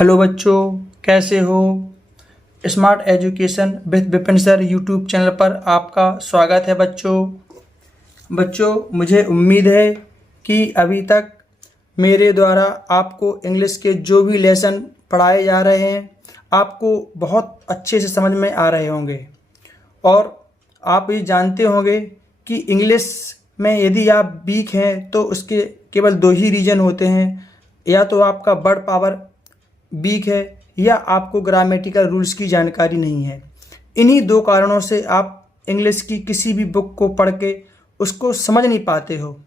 Hello बच्चों, कैसे हो। Smart education with Vipin sir YouTube channel पर आपका स्वागत है। बच्चों मुझे उम्मीद है कि अभी तक मेरे द्वारा आपको इंग्लिश के जो भी लेसन पढ़ाए जा रहे हैं आपको बहुत अच्छे से समझ में आ रहे होंगे। और आप ये जानते होंगे कि इंग्लिश में यदि आप वीक हैं तो उसके केवल दो ही रीज़न होते हैं, या तो आपका वर्ड पावर वीक है या आपको ग्रामेटिकल रूल्स की जानकारी नहीं है। इन्हीं दो कारणों से आप इंग्लिश की किसी भी बुक को पढ़ के उसको समझ नहीं पाते हो।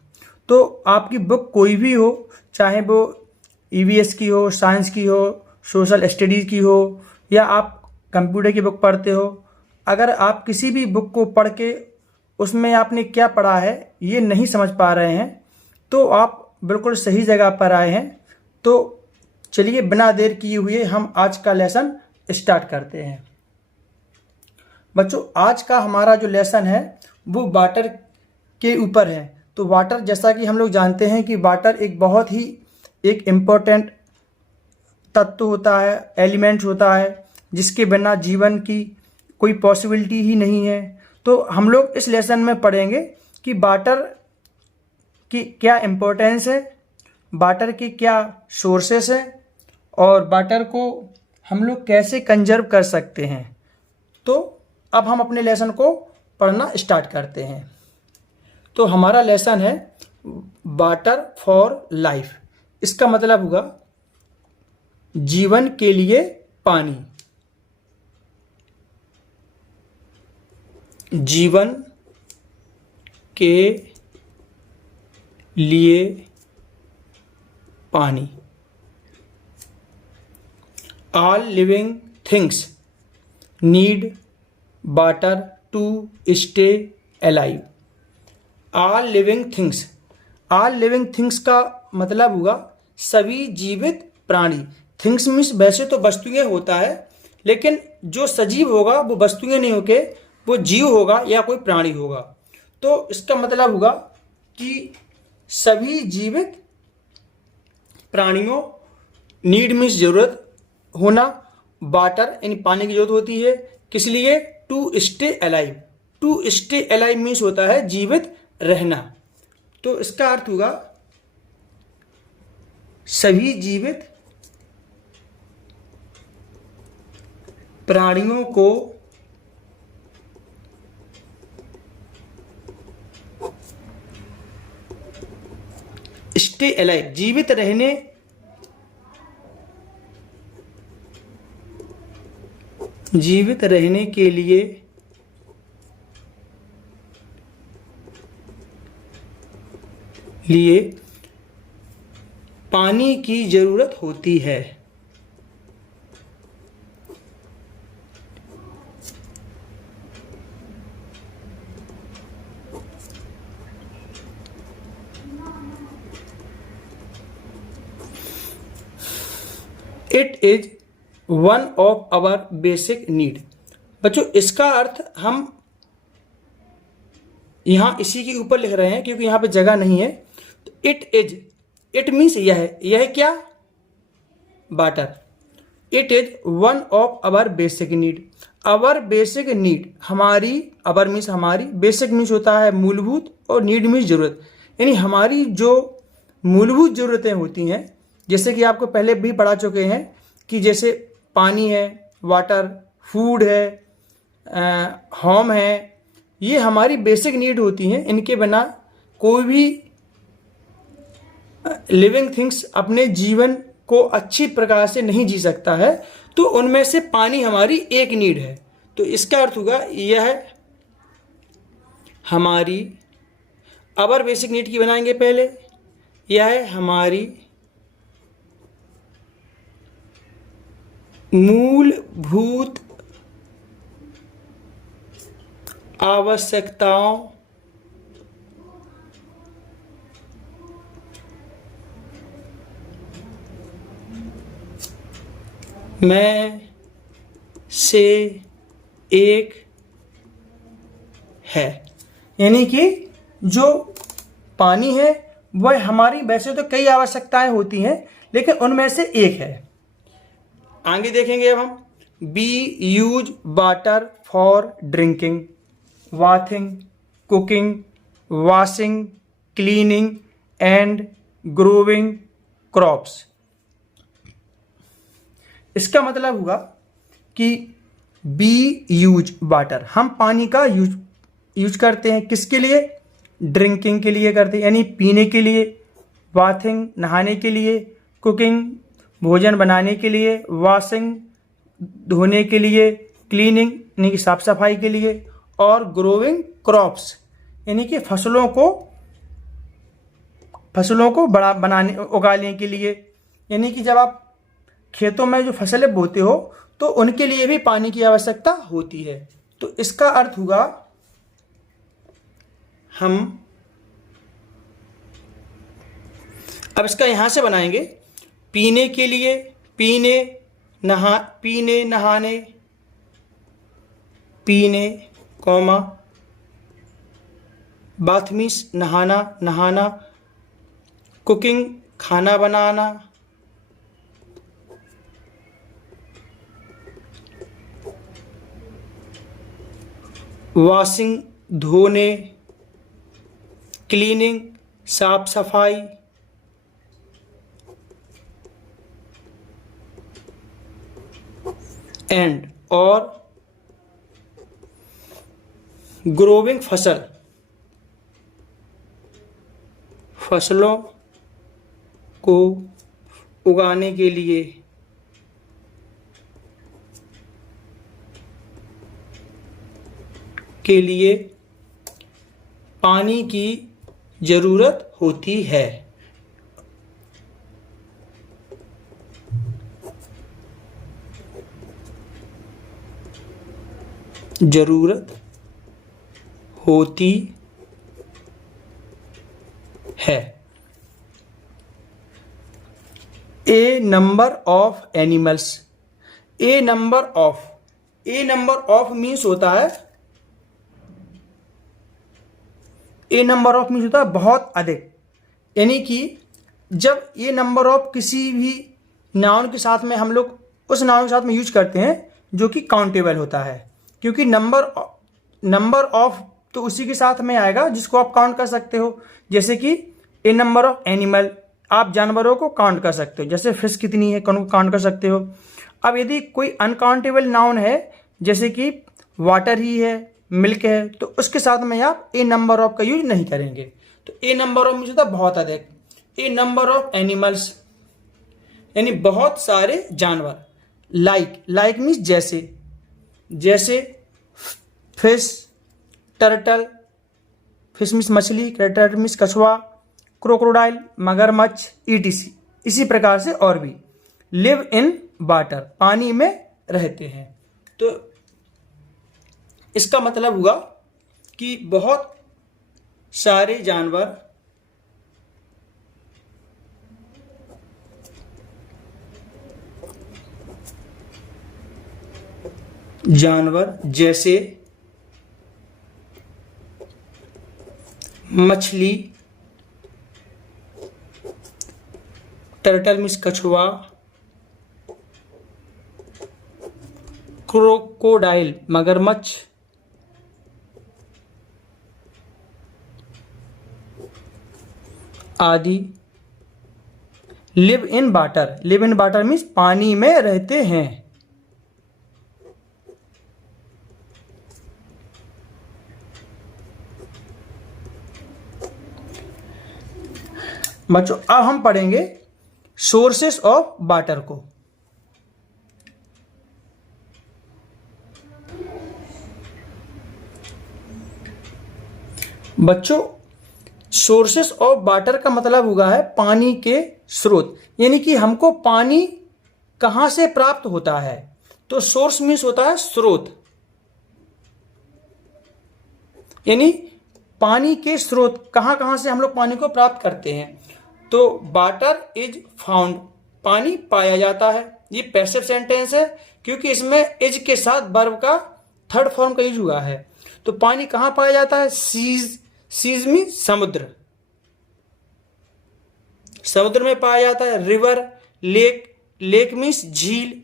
तो आपकी बुक कोई भी हो, चाहे वो ईवीएस की हो, साइंस की हो, सोशल स्टडीज़ की हो, या आप कंप्यूटर की बुक पढ़ते हो, अगर आप किसी भी बुक को पढ़ के उसमें आपने क्या पढ़ा है ये नहीं समझ पा रहे हैं तो आप बिल्कुल सही जगह पर आए हैं। तो चलिए बिना देर किए हुए हम आज का लेसन स्टार्ट करते हैं। बच्चों आज का हमारा जो लेसन है वो वाटर के ऊपर है। तो वाटर, जैसा कि हम लोग जानते हैं कि वाटर एक बहुत ही एक इम्पोर्टेंट तत्व होता है, एलिमेंट होता है, जिसके बिना जीवन की कोई पॉसिबिलिटी ही नहीं है। तो हम लोग इस लेसन में पढ़ेंगे कि वाटर की क्या इम्पोर्टेंस है, वाटर की क्या सोर्सेस हैं और वाटर को हम लोग कैसे कंजर्व कर सकते हैं। तो अब हम अपने लेसन को पढ़ना स्टार्ट करते हैं। तो हमारा लेसन है वाटर फॉर लाइफ। इसका मतलब होगा जीवन के लिए पानी। जीवन के लिए पानी। All living things need water to stay alive. All living things. All living things का मतलब हुआ सभी जीवित प्राणी। थिंग्स मीन्स वैसे तो वस्तुएं होता है, लेकिन जो सजीव होगा वो वस्तुएं नहीं होके वो जीव होगा या कोई प्राणी होगा। तो इसका मतलब होगा कि सभी जीवित प्राणियों, नीड मीन्स जरूरत होना, वाटर यानी पानी की जरूरत होती है। किस लिए? To stay alive. To stay alive means होता है जीवित रहना। तो इसका अर्थ होगा सभी जीवित प्राणियों को स्टे अलाइव, जीवित रहने के लिए पानी की जरूरत होती है। It is one of our basic need. बच्चों इसका अर्थ हम यहां इसी के ऊपर लिख रहे हैं क्योंकि यहां पे जगह नहीं है। तो इट इज, इट मीन्स यह क्या? Water. It is one of our basic need. Our basic need, हमारी, आवर मीन्स हमारी, बेसिक मीन्स होता है मूलभूत, और नीड मीन्स जरूरत। यानी हमारी जो मूलभूत जरूरतें होती हैं, जैसे कि आपको पहले भी पढ़ा चुके हैं कि जैसे पानी है, वाटर, फूड है, होम है, ये हमारी बेसिक नीड होती हैं। इनके बिना कोई भी लिविंग थिंग्स अपने जीवन को अच्छी प्रकार से नहीं जी सकता है। तो उनमें से पानी हमारी एक नीड है। तो इसका अर्थ होगा यह हमारी, अवर बेसिक नीड की बनाएंगे पहले, यह है हमारी मूलभूत आवश्यकताओं में से एक है। यानी कि जो पानी है वह हमारी, वैसे तो कई आवश्यकताएं होती हैं लेकिन उनमें से एक है। आगे देखेंगे अब हम। B use water for drinking, bathing, cooking, washing, cleaning and growing crops. इसका मतलब हुआ कि बी यूज वाटर, हम पानी का यूज करते हैं किसके लिए? ड्रिंकिंग के लिए करते हैं, यानी पीने के लिए, बाथिंग नहाने के लिए, कुकिंग भोजन बनाने के लिए, वॉशिंग धोने के लिए, क्लीनिंग यानी कि साफ सफाई के लिए, और ग्रोविंग क्रॉप्स यानी कि फसलों को बड़ा बनाने उगाने के लिए। यानी कि जब आप खेतों में जो फसलें बोते हो तो उनके लिए भी पानी की आवश्यकता होती है। तो इसका अर्थ हुआ हम अब इसका यहां से बनाएंगे। पीने के लिए, पीने नहाने, पीने कॉमा, बाथ मीन्स नहाना, कुकिंग खाना बनाना, वॉशिंग धोने, क्लीनिंग साफ सफाई, एंड और ग्रोविंग फसलों को उगाने के लिए पानी की जरूरत होती है। जरूरत होती है। A number of animals, a number of means होता है, ए नंबर ऑफ मीन्स होता है बहुत अधिक। यानी कि जब ए नंबर ऑफ किसी भी नाउन के साथ में हम लोग उस नाउन के साथ में यूज करते हैं जो कि काउंटेबल होता है, क्योंकि नंबर ऑफ तो उसी के साथ में आएगा जिसको आप काउंट कर सकते हो। जैसे कि ए नंबर ऑफ एनिमल, आप जानवरों को काउंट कर सकते हो, जैसे फिश कितनी है काउंट कर सकते हो। अब यदि कोई अनकाउंटेबल नाउन है जैसे कि वाटर ही है, मिल्क है, तो उसके साथ में आप ए नंबर ऑफ का यूज नहीं करेंगे। तो ए नंबर ऑफ मीन्स होता है बहुत अधिक। ए नंबर ऑफ एनिमल्स यानी बहुत सारे जानवर। लाइक मीन्स जैसे फिश, टर्टल, फिश मीन्स मछली, टर्टल मीन्स कछुआ, क्रोकोडाइल मगरमच्छ, ईटीसी। इसी प्रकार से और भी। लिव इन वाटर पानी में रहते हैं। तो इसका मतलब हुआ कि बहुत सारे जानवर जैसे मछली, टर्टल मीन्स कछुआ, क्रोकोडाइल मगरमच्छ, आदि लिव इन वाटर मीन्स पानी में रहते हैं। बच्चों अब हम पढ़ेंगे सोर्सेस ऑफ वाटर को। बच्चों सोर्सेस ऑफ वाटर का मतलब हुआ है पानी के स्रोत, यानी कि हमको पानी कहां से प्राप्त होता है। तो सोर्स मीन्स होता है स्रोत, यानी पानी के स्रोत कहां से हम लोग पानी को प्राप्त करते हैं। तो वाटर इज फाउंड पानी पाया जाता है। ये पैसिव सेंटेंस है क्योंकि इसमें इज के साथ वर्ब का थर्ड फॉर्म का यूज हुआ है। तो पानी कहां पाया जाता है? सीज में समुद्र में पाया जाता है। रिवर, लेक मीन्स झील,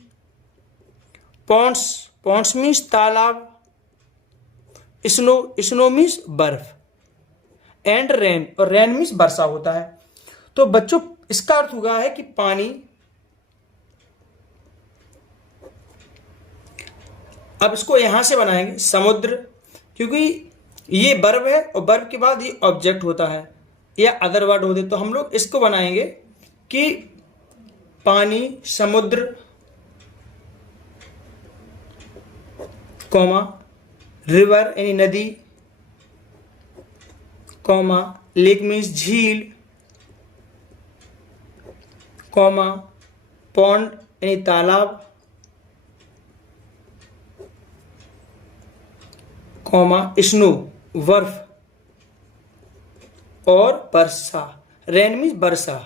पॉन्ड्स, पॉन्ड्स मीन्स तालाब, स्नो मीन्स बर्फ, एंड रेन, और रेन मीन्स वर्षा होता है। तो बच्चों इसका अर्थ हुआ है कि पानी, अब इसको यहां से बनाएंगे समुद्र, क्योंकि ये वर्ब है और वर्ब के बाद ये ऑब्जेक्ट होता है या अदर वर्ड होते, तो हम लोग इसको बनाएंगे कि पानी, समुद्र, कॉमा रिवर यानी नदी, कॉमा लेक मीन्स झील, कॉमा पॉन्ड यानी तालाब, कॉमा स्नो बर्फ, और वर्षा, रेन मीन्स वर्षा।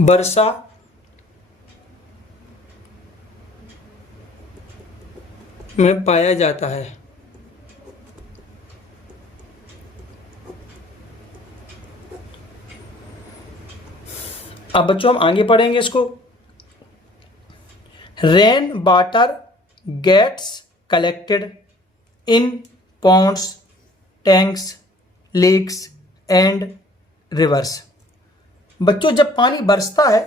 वर्षा में पाया जाता है। अब बच्चों हम आगे पढ़ेंगे इसको। Rain water gets collected in ponds, tanks, lakes and rivers. बच्चों जब पानी बरसता है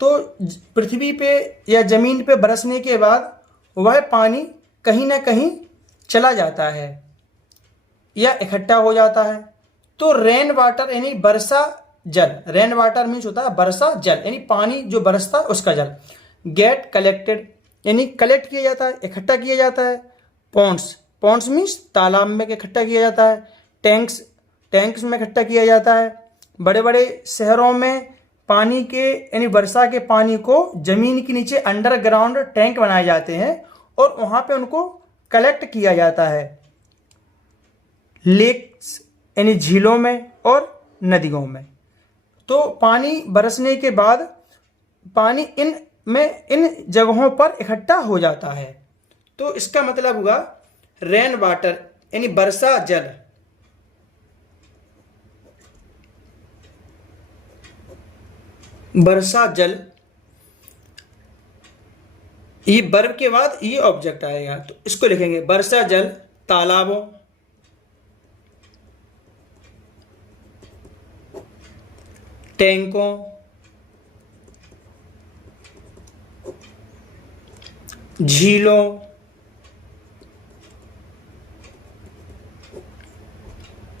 तो पृथ्वी पे या जमीन पे बरसने के बाद वह पानी कहीं ना कहीं चला जाता है या इकट्ठा हो जाता है। तो रेन वाटर यानी वर्षा जल, रेन वाटर मीन्स होता है वर्षा जल, यानी पानी जो बरसता है उसका जल। गेट कलेक्टेड यानी कलेक्ट किया जाता है, इकट्ठा किया जाता है। पॉन्ड्स, पॉन्ड्स मीन्स तालाब में इकट्ठा किया जाता है। टैंक्स, टैंक्स में इकट्ठा किया जाता है। बड़े बड़े शहरों में पानी के यानी वर्षा के पानी को जमीन के नीचे अंडरग्राउंड टैंक बनाए जाते हैं और वहाँ पे उनको कलेक्ट किया जाता है। लेक्स यानी झीलों में और नदियों में। तो पानी बरसने के बाद पानी इन जगहों पर इकट्ठा हो जाता है। तो इसका मतलब हुआ रेन वाटर यानी वर्षा जल, वर्षा जल, ये वर्ब के बाद ये ऑब्जेक्ट आएगा तो इसको लिखेंगे वर्षा जल तालाबों, टैंकों, झीलों,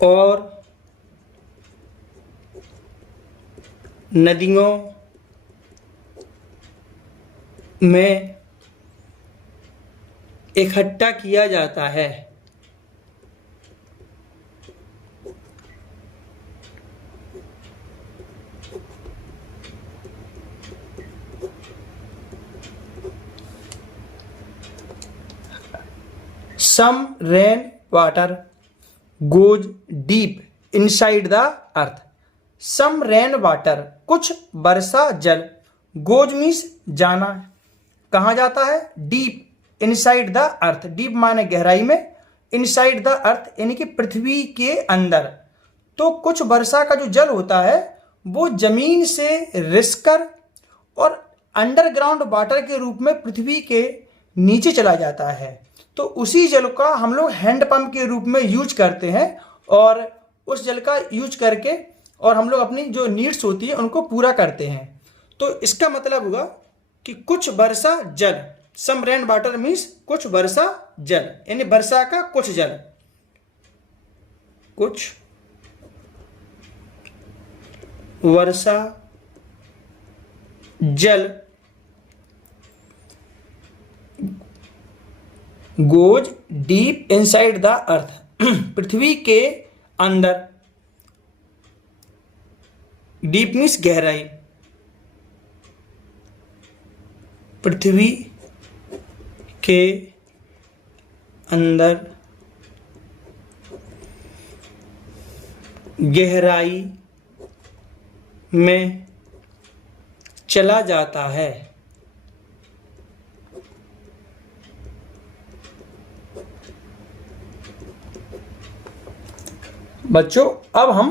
और नदियों में इकट्ठा किया जाता है। Some rain water goes deep inside the earth. Some rain water, कुछ वर्षा जल, goes means जाना, कहाँ जाता है? Deep inside the earth, deep माने गहराई में, इनसाइड द अर्थ यानी कि पृथ्वी के अंदर। तो कुछ वर्षा का जो जल होता है वो जमीन से रिसकर और अंडरग्राउंड वाटर के रूप में पृथ्वी के नीचे चला जाता है। तो उसी जल का हम लोग हैंडपंप के रूप में यूज करते हैं और उस जल का यूज करके और हम लोग अपनी जो नीड्स होती है उनको पूरा करते हैं। तो इसका मतलब हुआ कि कुछ वर्षा जल, सम रेन वाटर मीन्स कुछ वर्षा जल, यानी वर्षा का कुछ जल, कुछ वर्षा जल goes deep inside the earth, पृथ्वी के अंदर, डीप मीन्स गहराई, पृथ्वी के अंदर गहराई में चला जाता है। बच्चों अब हम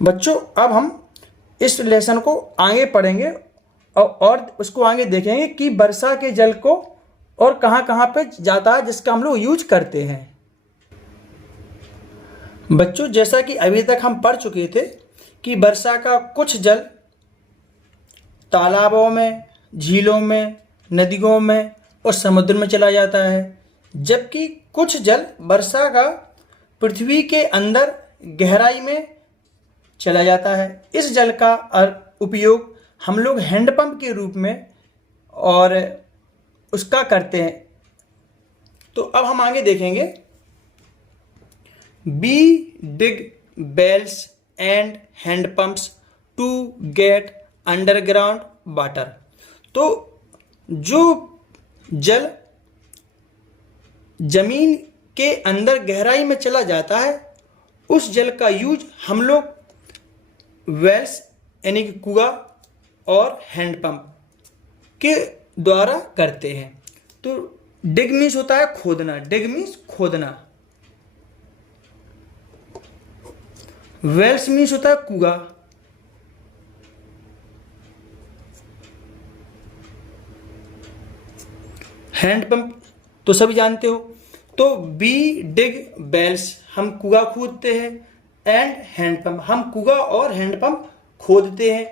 बच्चों अब हम इस लेसन को आगे पढ़ेंगे और उसको आगे देखेंगे कि वर्षा के जल को और कहाँ कहाँ पे जाता है जिसका हम लोग यूज करते हैं। बच्चों जैसा कि अभी तक हम पढ़ चुके थे कि वर्षा का कुछ जल तालाबों में, झीलों में, नदियों में और समुद्र में चला जाता है, जबकि कुछ जल वर्षा का पृथ्वी के अंदर गहराई में चला जाता है। इस जल का उपयोग हम लोग हैंडपंप के रूप में और उसका करते हैं। तो अब हम आगे देखेंगे। We dig wells and handpumps to get underground water. तो जो जल जमीन के अंदर गहराई में चला जाता है उस जल का यूज हम लोग वेल्स यानी कि कुआं और हैंडपंप के द्वारा करते हैं। तो डिग मीन्स होता है खोदना, डिग मीन्स खोदना, वेल्स मीन्स होता है कुआं, हैंडपंप तो सभी जानते हो। तो बी डिग बेल्स हम कुआं खोदते हैं एंड हैंडपंप हम कुआं और हैंडपंप खोदते हैं।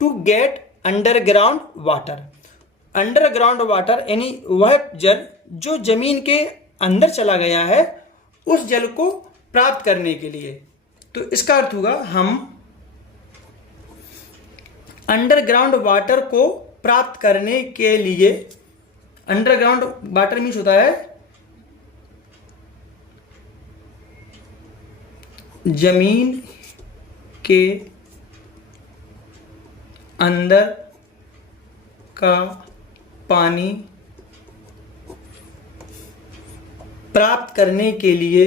To get underground water, underground water यानी वह जल जो जमीन के अंदर चला गया है उस जल को प्राप्त करने के लिए। तो इसका अर्थ होगा हम अंडरग्राउंड वाटर को प्राप्त करने के लिए, अंडरग्राउंड वाटर मीन्स होता है जमीन के अंदर का पानी प्राप्त करने के लिए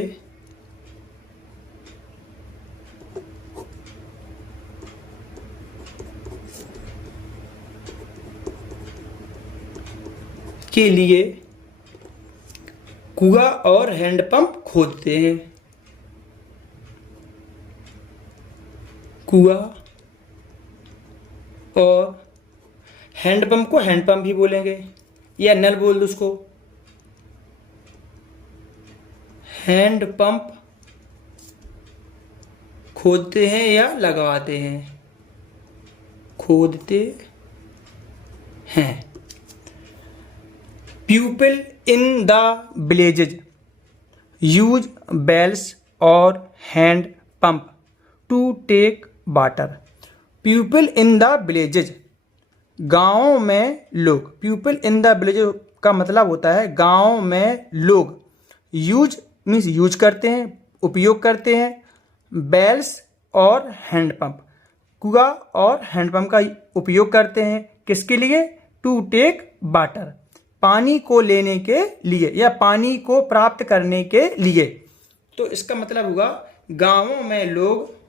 कुआं और हैंडपंप खोदते हैं। कुआं और हैंडपंप को हैंडपंप भी बोलेंगे या नल बोल दो उसको। हैंडपंप खोदते हैं या लगवाते हैं, खोदते हैं। People in the villages use wells और hand pump to take water. People in the villages, गाँव में लोग, पीपल इन द विलेज का मतलब होता है गाँव में लोग, यूज मीन्स यूज करते हैं, उपयोग करते हैं, बेल्स और हैंडपंप, कुआं और हैंडपंप का उपयोग करते हैं। किसके लिए? टू टेक वाटर, पानी को लेने के लिए या पानी को प्राप्त करने के लिए। तो इसका मतलब होगा गाँवों में लोग,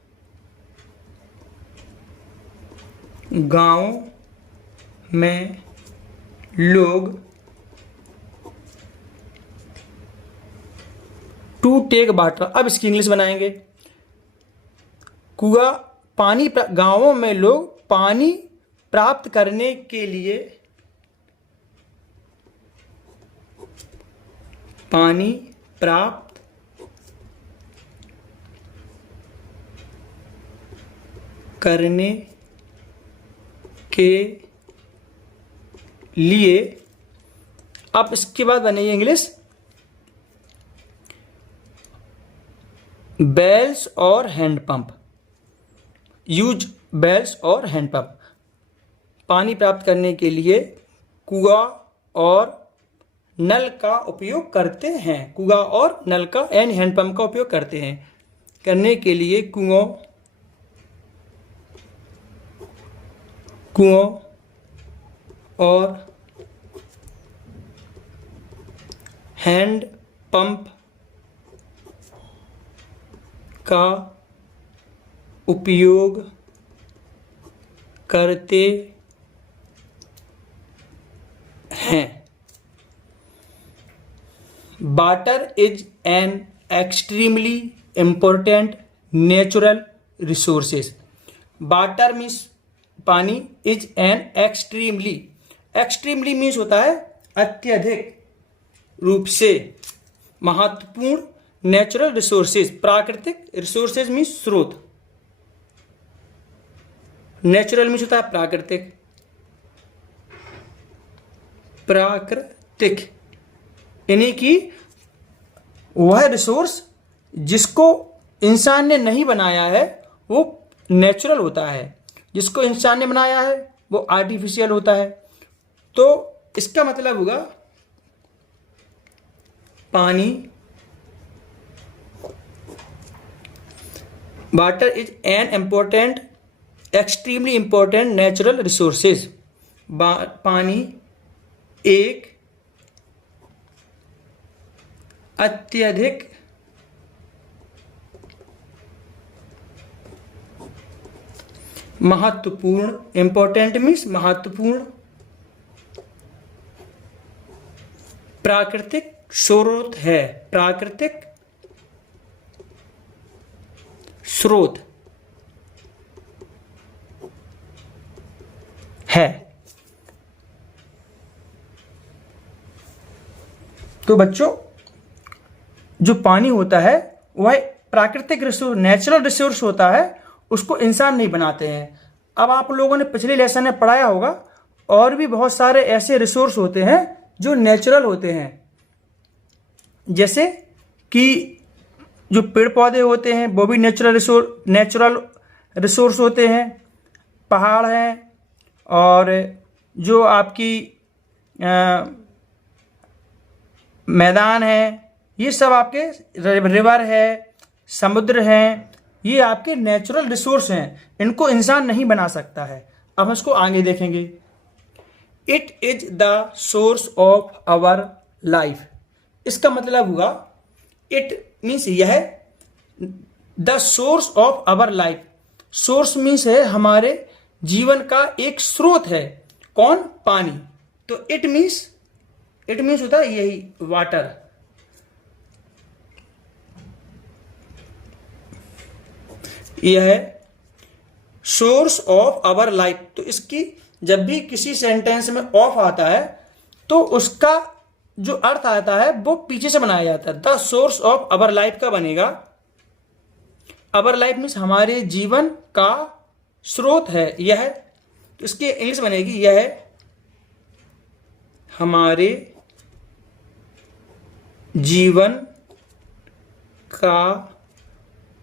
गाँव में लोग टू टेक वाटर। अब इसकी इंग्लिश बनाएंगे। कुआं पानी, गाँवों में लोग पानी प्राप्त करने के लिए, पानी प्राप्त करने के लिए। अब इसके बाद बनेगी इंग्लिश, बेल्स और हैंडपंप, यूज बेल्स और हैंडपंप, पानी प्राप्त करने के लिए कुआं और नल का उपयोग करते हैं। कुआं और नल का एंड हैंडपंप का उपयोग करते हैं। करने के लिए कुआं और हैंड पंप का उपयोग करते हैं। Water is an extremely important natural resources. Water means पानी, is an extremely, extremely means होता है अत्यधिक रूप से महत्वपूर्ण नेचुरल रिसोर्सेज, प्राकृतिक रिसोर्सेज मीन्स स्रोत, नेचुरल मीन्स होता है प्राकृतिक, प्राकृतिक यानी कि वह रिसोर्स जिसको इंसान ने नहीं बनाया है वो नेचुरल होता है, जिसको इंसान ने बनाया है वो आर्टिफिशियल होता है। तो इसका मतलब होगा पानी, water is an important, extremely important natural resources. पानी एक अत्यधिक महत्वपूर्ण, इंपॉर्टेंट मीन्स महत्वपूर्ण, प्राकृतिक स्रोत है, प्राकृतिक स्रोत है। तो बच्चों जो पानी होता है वह प्राकृतिक रिसोर्स, नेचुरल रिसोर्स होता है, उसको इंसान नहीं बनाते हैं। अब आप लोगों ने पिछले लेसन में पढ़ाया होगा और भी बहुत सारे ऐसे रिसोर्स होते हैं जो नेचुरल होते हैं, जैसे कि जो पेड़ पौधे होते हैं वो भी नेचुरल रिसोर्स होते हैं, पहाड़ हैं, और जो आपकी मैदान है, ये सब आपके रिवर है, समुद्र हैं, ये आपके नेचुरल रिसोर्स हैं, इनको इंसान नहीं बना सकता है। अब हम इसको आगे देखेंगे। It is the source of our life, इसका मतलब हुआ इट मीन्स यह, the source of our life, source means है हमारे जीवन का एक स्रोत है, कौन? पानी। तो इट मीन्स होता है यही वाटर। यह है सोर्स ऑफ आवर लाइफ। तो इसकी जब भी किसी सेंटेंस में ऑफ आता है तो उसका जो अर्थ आता है वो पीछे से बनाया जाता है। The source of our life का बनेगा, आवर लाइफ मीन्स हमारे जीवन का स्रोत है यह। तो इसकी इंग्लिश बनेगी यह है हमारे जीवन का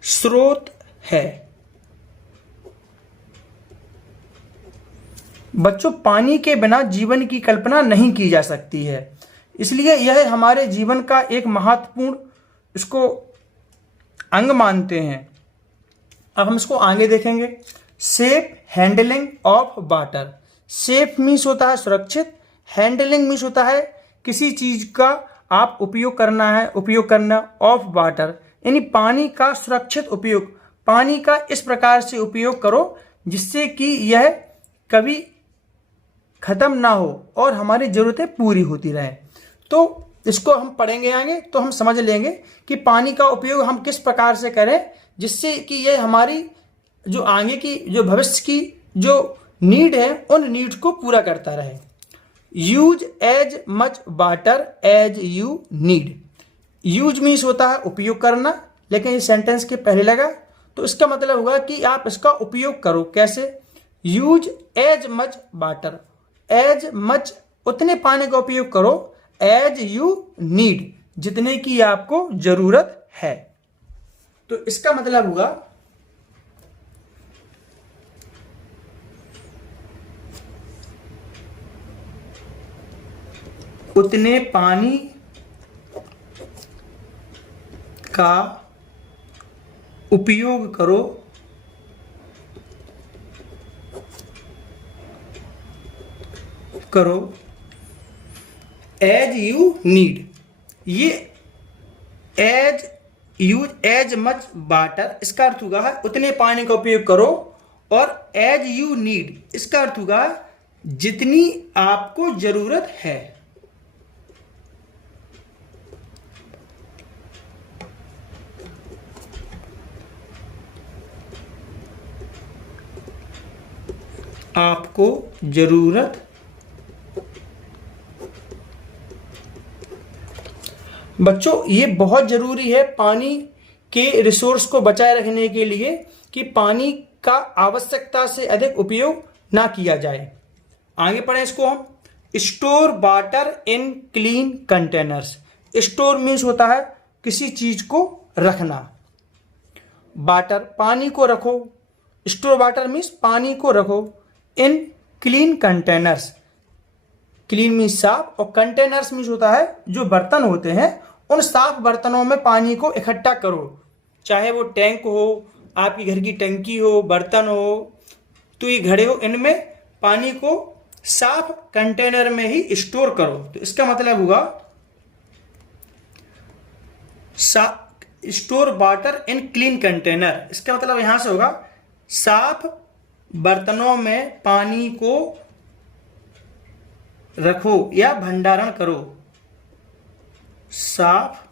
स्रोत है। बच्चों पानी के बिना जीवन की कल्पना नहीं की जा सकती है, इसलिए यह हमारे जीवन का एक महत्वपूर्ण इसको अंग मानते हैं। अब हम इसको आगे देखेंगे। Safe handling of water, safe means होता है सुरक्षित, हैंडलिंग मीन्स होता है किसी चीज का आप उपयोग करना ऑफ वाटर यानी पानी का सुरक्षित उपयोग, पानी का इस प्रकार से उपयोग करो जिससे कि यह कभी खत्म ना हो और हमारी जरूरतें पूरी होती रहे। तो इसको हम पढ़ेंगे आगे तो हम समझ लेंगे कि पानी का उपयोग हम किस प्रकार से करें जिससे कि यह हमारी जो आगे की जो भविष्य की जो नीड है उन नीड को पूरा करता रहे। Use as much water as you need, use means होता है उपयोग करना, लेकिन इस सेंटेंस के पहले लगा तो इसका मतलब होगा कि आप इसका उपयोग करो। कैसे? Use as much water, as much उतने पानी का उपयोग करो, एज यू नीड जितने की आपको जरूरत है। तो इसका मतलब होगा उतने पानी का उपयोग करो एज यू नीड। ये एज मच वाटर इसका अर्थ होगा उतने पानी का उपयोग करो, और एज यू नीड इसका अर्थ होगा जितनी आपको जरूरत है। आपको जरूरत बच्चों ये बहुत ज़रूरी है पानी के रिसोर्स को बचाए रखने के लिए कि पानी का आवश्यकता से अधिक उपयोग ना किया जाए। आगे पढ़ें इसको हम। Store water in clean containers. Store means होता है किसी चीज को रखना, वाटर पानी को रखो, स्टोर वाटर मीन्स पानी को रखो in clean containers. Clean means साफ और कंटेनर्स मीन्स होता है जो बर्तन होते हैं, उन साफ बर्तनों में पानी को इकट्ठा करो, चाहे वो टैंक हो, आपकी घर की टंकी हो, बर्तन हो, तो ये घड़े हो, इनमें पानी को साफ कंटेनर में ही स्टोर करो। तो इसका मतलब होगा store water in clean container. इसका मतलब यहां से होगा साफ बर्तनों में पानी को रखो या भंडारण करो। साफ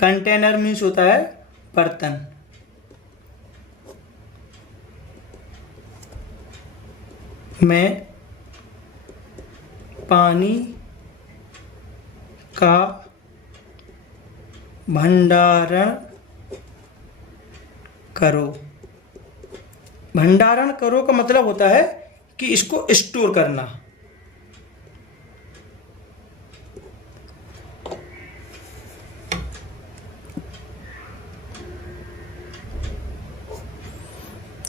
कंटेनर मीन्स होता है बर्तन। में पानी का भंडारण करो। भंडारण करो का मतलब होता है कि इसको स्टोर करना।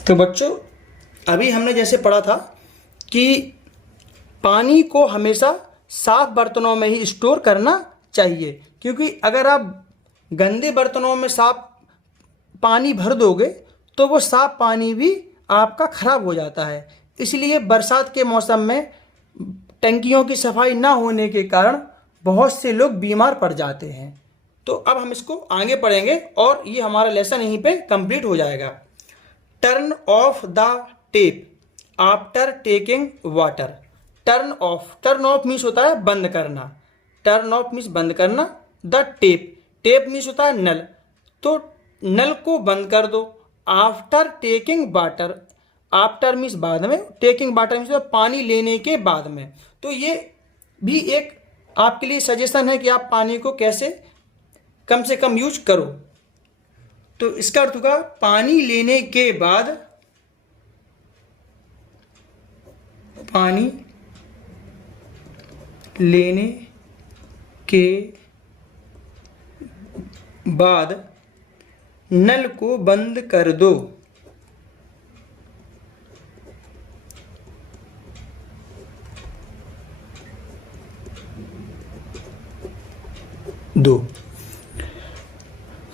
तो बच्चों अभी हमने जैसे पढ़ा था कि पानी को हमेशा साफ बर्तनों में ही स्टोर करना चाहिए, क्योंकि अगर आप गंदे बर्तनों में साफ पानी भर दोगे तो वो साफ पानी भी आपका खराब हो जाता है। इसलिए बरसात के मौसम में टंकियों की सफाई ना होने के कारण बहुत से लोग बीमार पड़ जाते हैं। तो अब हम इसको आगे पढ़ेंगे और ये हमारा लेसन यहीं पे कंप्लीट हो जाएगा। Turn off the tape after taking water. Turn off means होता है बंद करना। टर्न ऑफ मीन्स बंद करना। द टेप मीन्स होता है नल, तो नल को बंद कर दो। After taking water, after means बाद में, टेकिंग वाटर मीन्स पानी लेने के बाद में। तो ये भी एक आपके लिए सजेशन है कि आप पानी को कैसे कम से कम यूज करो। तो इसका अर्थ होगा पानी लेने के बाद, पानी लेने के बाद नल को बंद कर दो।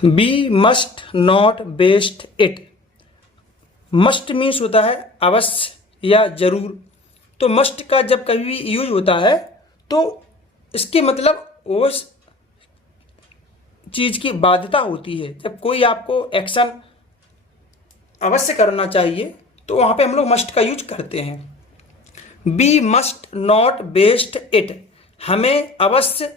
We must not waste it. Must means होता है अवश्य या जरूर। तो मस्ट का जब कभी भी यूज होता है तो इसके मतलब उस चीज की बाध्यता होती है। जब कोई आपको एक्शन अवश्य करना चाहिए तो वहां पे हम लोग मस्ट का यूज करते हैं। We must not waste it, हमें अवश्य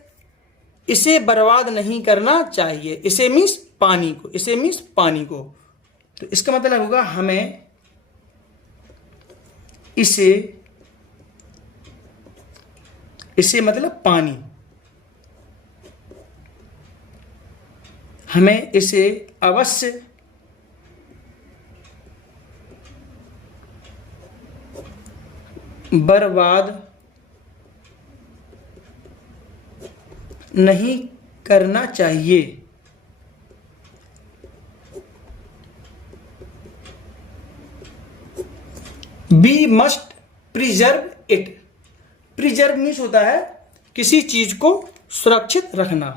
इसे बर्बाद नहीं करना चाहिए। इसे मीन्स पानी को, इसे मीन्स पानी को। तो इसका मतलब होगा हमें इसे मतलब पानी, हमें इसे अवश्य बर्बाद नहीं करना चाहिए। We must preserve it. Preserve means होता है किसी चीज को सुरक्षित रखना।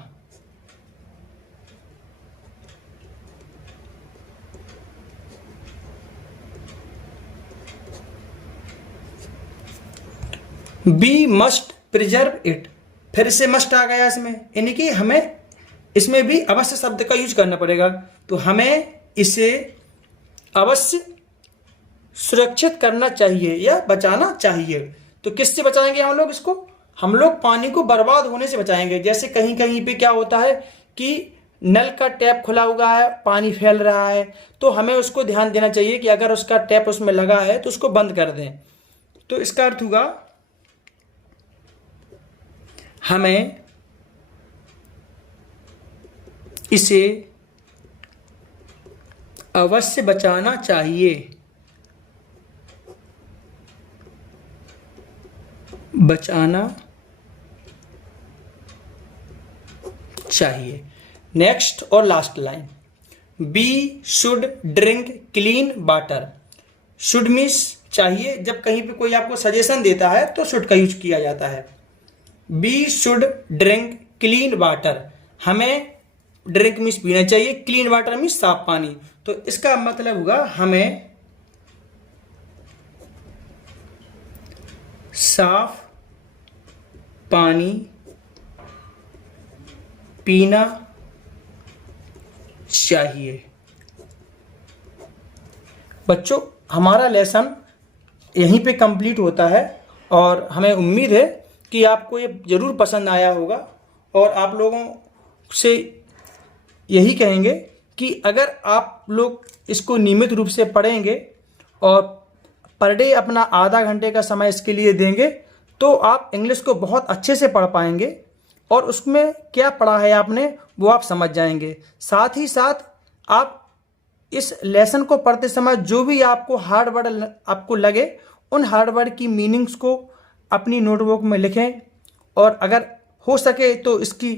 बी मस्ट प्रिजर्व इट, फिर से मस्ट आ गया इसमें, यानी कि हमें इसमें भी अवश्य शब्द का यूज करना पड़ेगा। तो हमें इसे अवश्य सुरक्षित करना चाहिए या बचाना चाहिए। तो किससे बचाएंगे हम लोग इसको? हम लोग पानी को बर्बाद होने से बचाएंगे। जैसे कहीं कहीं पे क्या होता है कि नल का टैप खुला हुआ है, पानी फैल रहा है, तो हमें उसको ध्यान देना चाहिए कि अगर उसका टैप उसमें लगा है तो उसको बंद कर दें। तो इसका अर्थ होगा हमें इसे अवश्य बचाना चाहिए, बचाना चाहिए। नेक्स्ट और last line, we should drink clean water. Should means चाहिए, जब कहीं पे कोई आपको सजेशन देता है तो शुड का यूज किया जाता है। We should drink clean water, हमें ड्रिंक मीन्स पीना चाहिए, क्लीन वाटर मीन्स साफ पानी। तो इसका मतलब होगा हमें साफ पानी पीना चाहिए। बच्चों, हमारा लेसन यहीं पे कंप्लीट होता है और हमें उम्मीद है कि आपको ये ज़रूर पसंद आया होगा। और आप लोगों से यही कहेंगे कि अगर आप लोग इसको नियमित रूप से पढ़ेंगे और पर डे अपना आधा घंटे का समय इसके लिए देंगे तो आप इंग्लिश को बहुत अच्छे से पढ़ पाएंगे और उसमें क्या पढ़ा है आपने वो आप समझ जाएंगे। साथ ही साथ आप इस लेसन को पढ़ते समय जो भी आपको हार्ड वर्ड आपको लगे उन हार्ड वर्ड की मीनिंग्स को अपनी नोटबुक में लिखें और अगर हो सके तो इसकी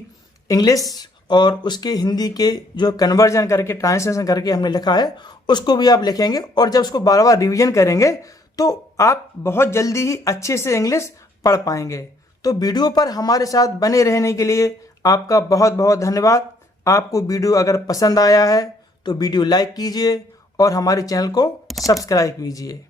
इंग्लिश और उसके हिंदी के जो कन्वर्जन करके ट्रांसलेशन करके हमने लिखा है उसको भी आप लिखेंगे। और जब उसको बार बार रिवीजन करेंगे तो आप बहुत जल्दी ही अच्छे से इंग्लिश पढ़ पाएंगे। तो वीडियो पर हमारे साथ बने रहने के लिए आपका बहुत बहुत धन्यवाद। आपको वीडियो अगर पसंद आया है तो वीडियो लाइक कीजिए और हमारे चैनल को सब्सक्राइब कीजिए।